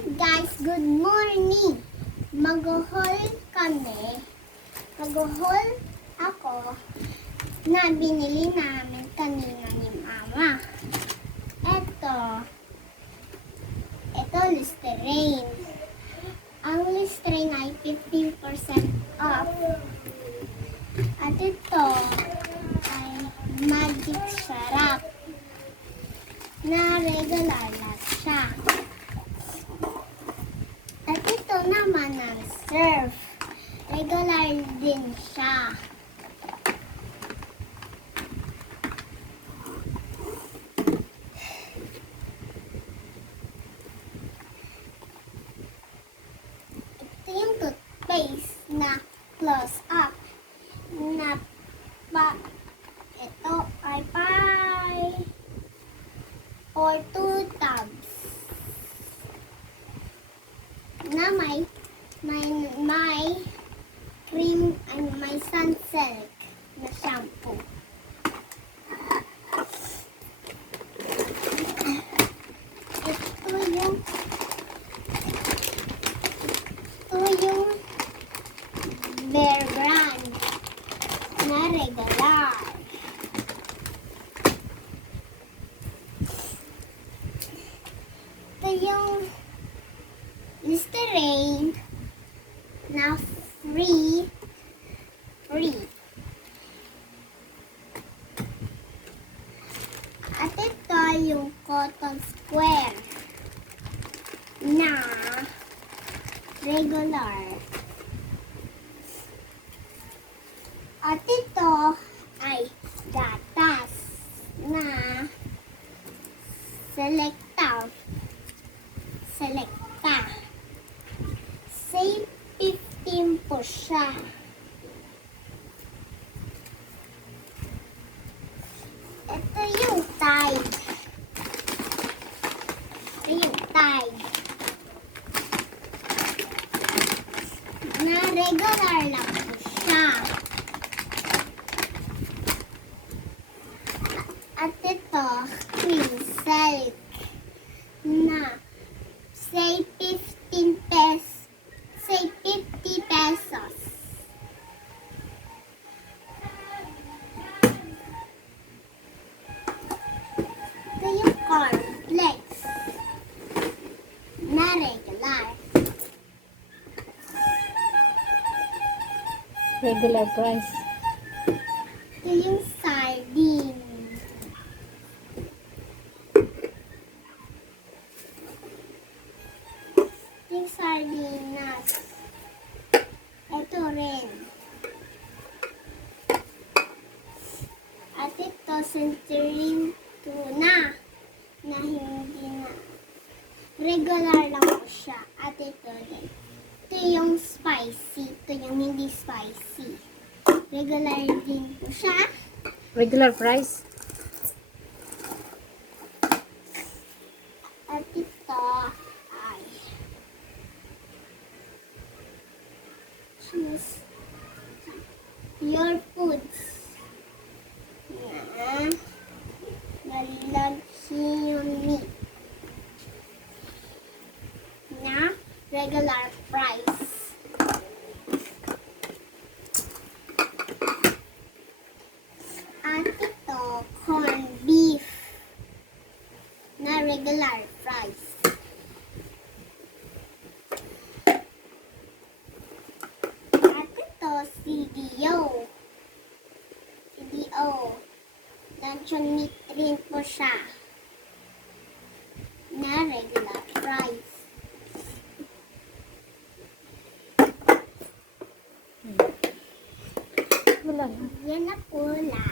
Guys, good morning! Mag-haul kami. Mag-haul ako na binili namin kanina ni Mama. Ito Listerine. Ang Listerine ay 15% off. At ito ay Magic Sarap na regular lang siya. At ito naman ang Surf. Regular din siya. Ito yung toothpaste na close up. Ito ay pie or 2 tubs. Na may cream and may sunsilk na shampoo. Ito yung Bear Brand na regular. Ito yung Listerine na free. At ito yung Cotton Square na regular. At ito ay gatas na Selecta. Save 15 po siya. Ito yung Tide. Na regular lang po siya. At ito, Cream Silk na save 50 pesos. Ito yung Cornflex na regular. Regular price. Ito yung sardine. Yung sardinas. Ito rin. At ito, century tuna na hindi na. Regular lang po siya. At ito rin. Ito yung spicy. Ito yung hindi spicy. Regular din po siya. Regular price. At ito ay choose your foods na nalagyan meat na regular price. At ito, corn beef na regular price. At ito, CDO. Luncheon meat rin po siya na regular price. Wala na. Yan na po lang.